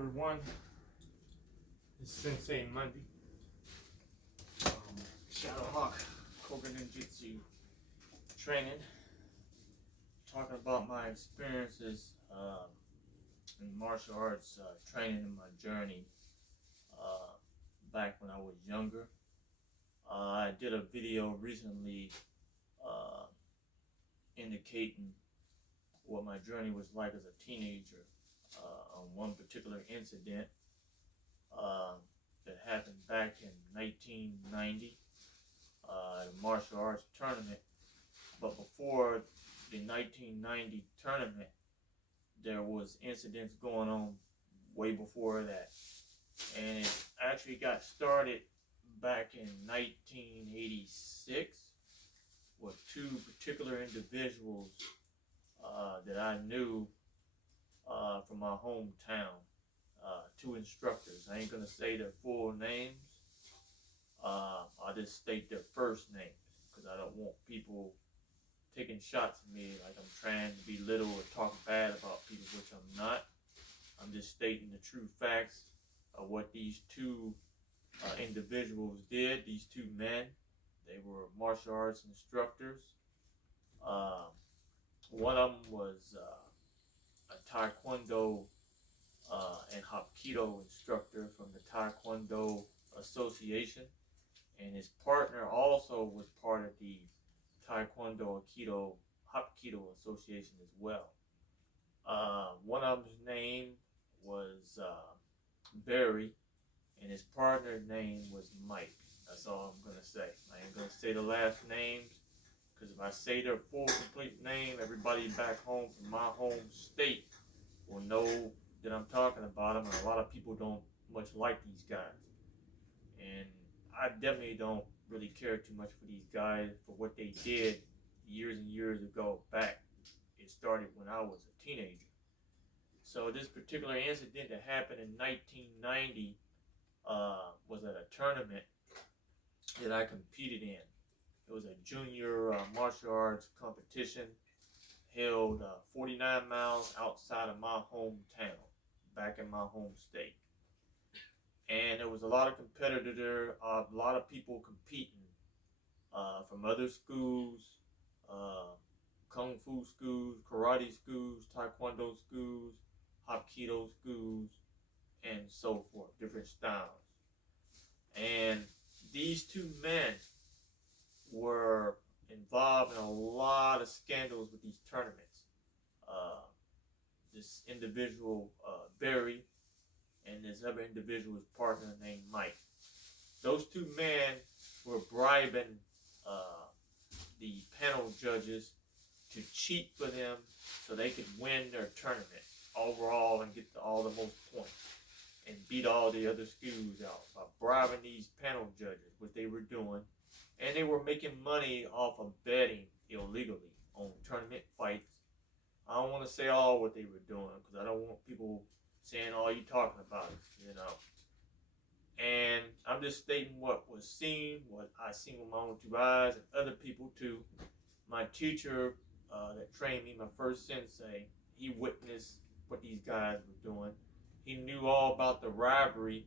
everyone? It's Sensei Monday. Shadowhawk Koga Ninjutsu training. Talking about my experiences in martial arts training in my journey back when I was younger. I did a video recently indicating what my journey was like as a teenager on one particular incident that happened back in 1990 at a martial arts tournament. But before the 1990 tournament, there was incidents going on way before that. And it actually got started back in 1986 with two particular individuals that I knew from my hometown. Two instructors. I ain't gonna say their full names. I'll just state their first names because I don't want people taking shots at me like I'm trying to belittle or talk bad about people, which I'm not. I'm just stating the true facts of what these two individuals did. These two men, they were martial arts instructors. One of them was a Taekwondo and Hapkido instructor from the Taekwondo Association, and his partner also was part of the Taekwondo Hapkido Association as well. One of them's name was Barry, and his partner's name was Mike. That's all I'm gonna say. I ain't gonna say the last names, because if I say their full complete name, everybody back home from my home state will know that I'm talking about them, and a lot of people don't much like these guys. And I definitely don't really care too much for these guys for what they did years and years ago back. It started when I was a teenager. So this particular incident that happened in 1990 was at a tournament that I competed in. It was a junior martial arts competition held 49 miles outside of my hometown, back in my home state. And there was a lot of competitors there, a lot of people competing from other schools, kung fu schools, karate schools, taekwondo schools, hapkido schools, and so forth, different styles. And these two men were involved in a lot of scandals with these tournaments. This individual, Barry, and this other individual's partner named Mike. Those two men were bribing the panel judges to cheat for them so they could win their tournament overall and get all the most points and beat all the other schools out by bribing these panel judges, what they were doing. And they were making money off of betting illegally on tournament fights. I don't want to say all what they were doing because I don't want people saying all you talking about is, And I'm just stating what was seen, what I seen with my own two eyes, and other people too. My teacher that trained me, my first sensei, he witnessed what these guys were doing. He knew all about the rivalry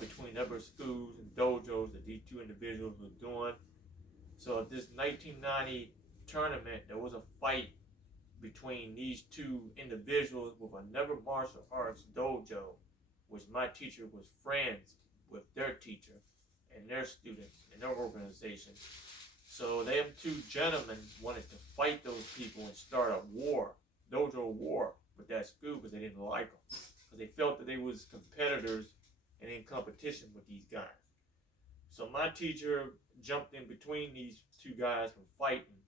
between other schools and dojos that these two individuals were doing. So at this 1990 tournament, there was a fight between these two individuals with another martial arts dojo, which my teacher was friends with their teacher and their students and their organization. So them two gentlemen wanted to fight those people and start a war, dojo war with that school because they didn't like them. Because they felt that they was competitors and in competition with these guys. So my teacher jumped in between these two guys from fighting,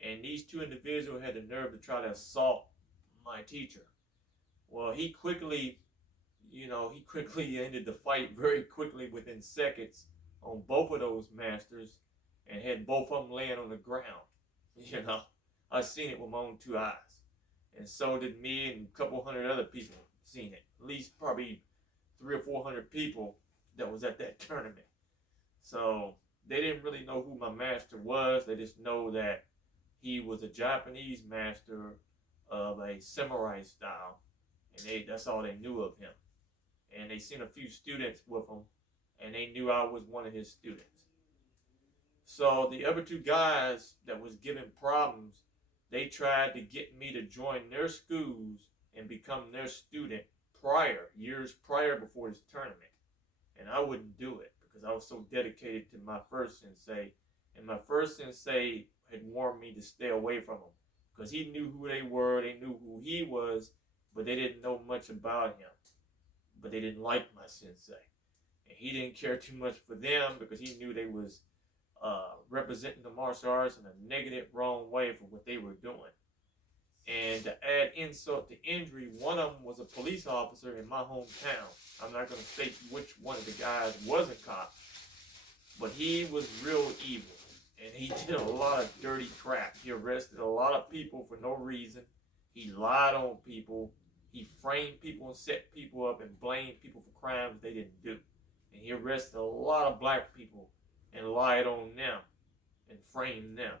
and these two individuals had the nerve to try to assault my teacher. Well, he quickly ended the fight very quickly within seconds on both of those masters and had both of them laying on the ground. I seen it with my own two eyes. And so did me and a couple hundred other people seen it. At least probably 300 or 400 people that was at that tournament. So they didn't really know who my master was. They just know that he was a Japanese master of a samurai style, and that's all they knew of him. and they sent a few students with him, and they knew I was one of his students. So the other two guys that was giving problems, they tried to get me to join their schools and become their student years prior before this tournament. And I wouldn't do it because I was so dedicated to my first sensei. And my first sensei had warned me to stay away from him because he knew who they were, they knew who he was, but they didn't know much about him. But they didn't like my sensei. And he didn't care too much for them because he knew they was representing the martial arts in a negative, wrong way for what they were doing. And to add insult to injury, one of them was a police officer in my hometown. I'm not going to state which one of the guys was a cop, but he was real evil. And he did a lot of dirty crap. He arrested a lot of people for no reason. He lied on people. He framed people and set people up and blamed people for crimes they didn't do. And he arrested a lot of black people and lied on them and framed them.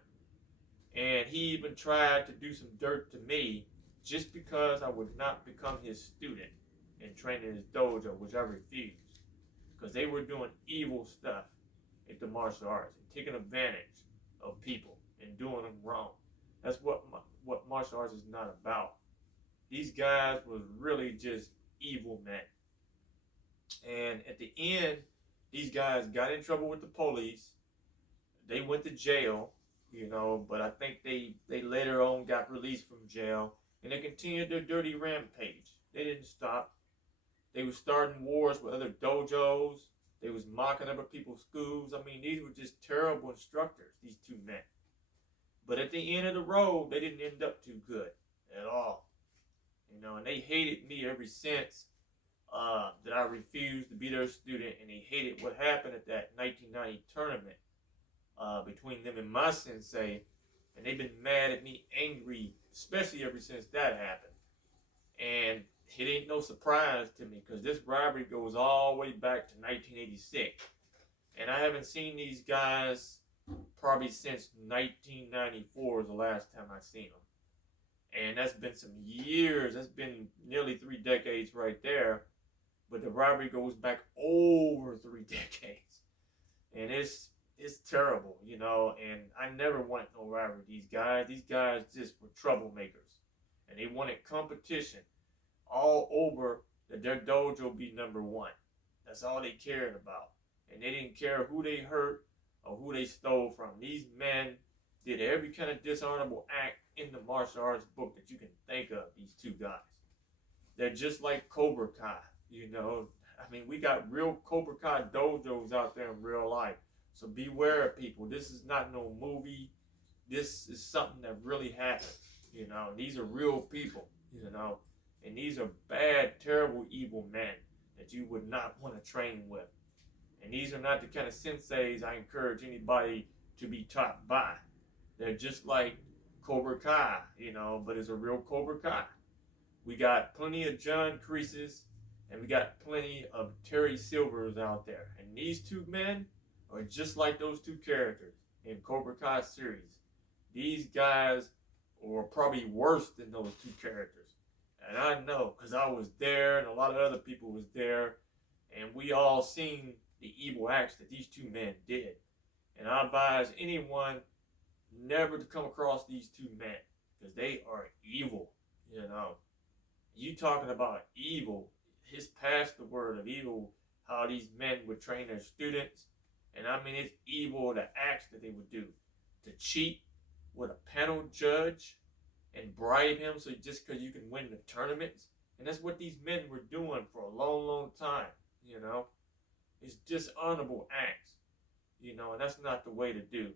And he even tried to do some dirt to me just because I would not become his student and train in his dojo, which I refused. Because they were doing evil stuff at the martial arts and taking advantage of people and doing them wrong. That's what martial arts is not about. These guys was really just evil men. And at the end, these guys got in trouble with the police. They went to jail, but I think they later on got released from jail. And they continued their dirty rampage. They didn't stop. They were starting wars with other dojos. They was mocking other people's schools. I mean, these were just terrible instructors, these two men. But at the end of the road, they didn't end up too good at all. And they hated me ever since that I refused to be their student, and they hated what happened at that 1990 tournament between them and my sensei, and they've been mad at me, angry, especially ever since that happened. And it ain't no surprise to me because this rivalry goes all the way back to 1986, and I haven't seen these guys probably since 1994 is the last time I seen them. And that's been some years. That's been nearly 3 decades right there. But the rivalry goes back over 3 decades. And it's terrible, and I never wanted no rivalry with these guys. These guys just were troublemakers. And they wanted competition all over that their dojo be number one. That's all they cared about. And they didn't care who they hurt or who they stole from. These men did every kind of dishonorable act in the martial arts book that you can think of, these two guys. They're just like Cobra Kai, I mean, we got real Cobra Kai dojos out there in real life. So beware of people. This is not no movie. This is something that really happened, These are real people, And these are bad, terrible, evil men that you would not want to train with. And these are not the kind of senseis I encourage anybody to be taught by. They're just like Cobra Kai, but it's a real Cobra Kai. We got plenty of John Kreeses, and we got plenty of Terry Silvers out there. And these two men are just like those two characters in Cobra Kai series. These guys are probably worse than those two characters. And I know, because I was there, and a lot of other people was there, and we all seen the evil acts that these two men did. And I advise anyone never to come across these two men, because they are evil, You talking about evil, it's past the word of evil, how these men would train their students. And I mean, it's evil, the acts that they would do. To cheat with a panel judge and bribe him so just because you can win the tournaments. And that's what these men were doing for a long, long time, It's dishonorable acts, and that's not the way to do.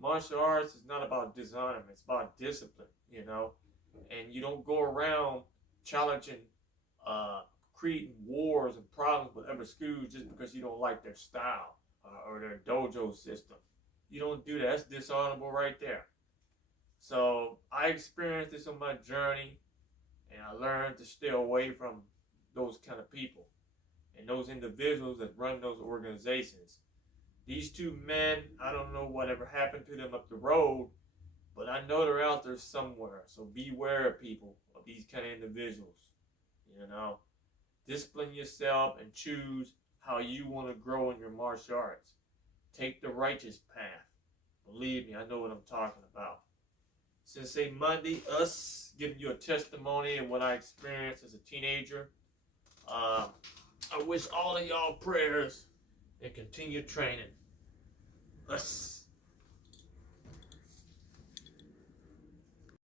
Martial arts is not about dishonorment, it's about discipline, And you don't go around challenging, creating wars and problems with other schools just because you don't like their style or their dojo system. You don't do that. That's dishonorable right there. So I experienced this on my journey, and I learned to stay away from those kind of people and those individuals that run those organizations. These two men, I don't know whatever happened to them up the road, but I know they're out there somewhere. So beware of people, of these kind of individuals, Discipline yourself and choose how you want to grow in your martial arts. Take the righteous path. Believe me, I know what I'm talking about. Sensei Monday, us giving you a testimony of what I experienced as a teenager. I wish all of y'all prayers and continue training. Us.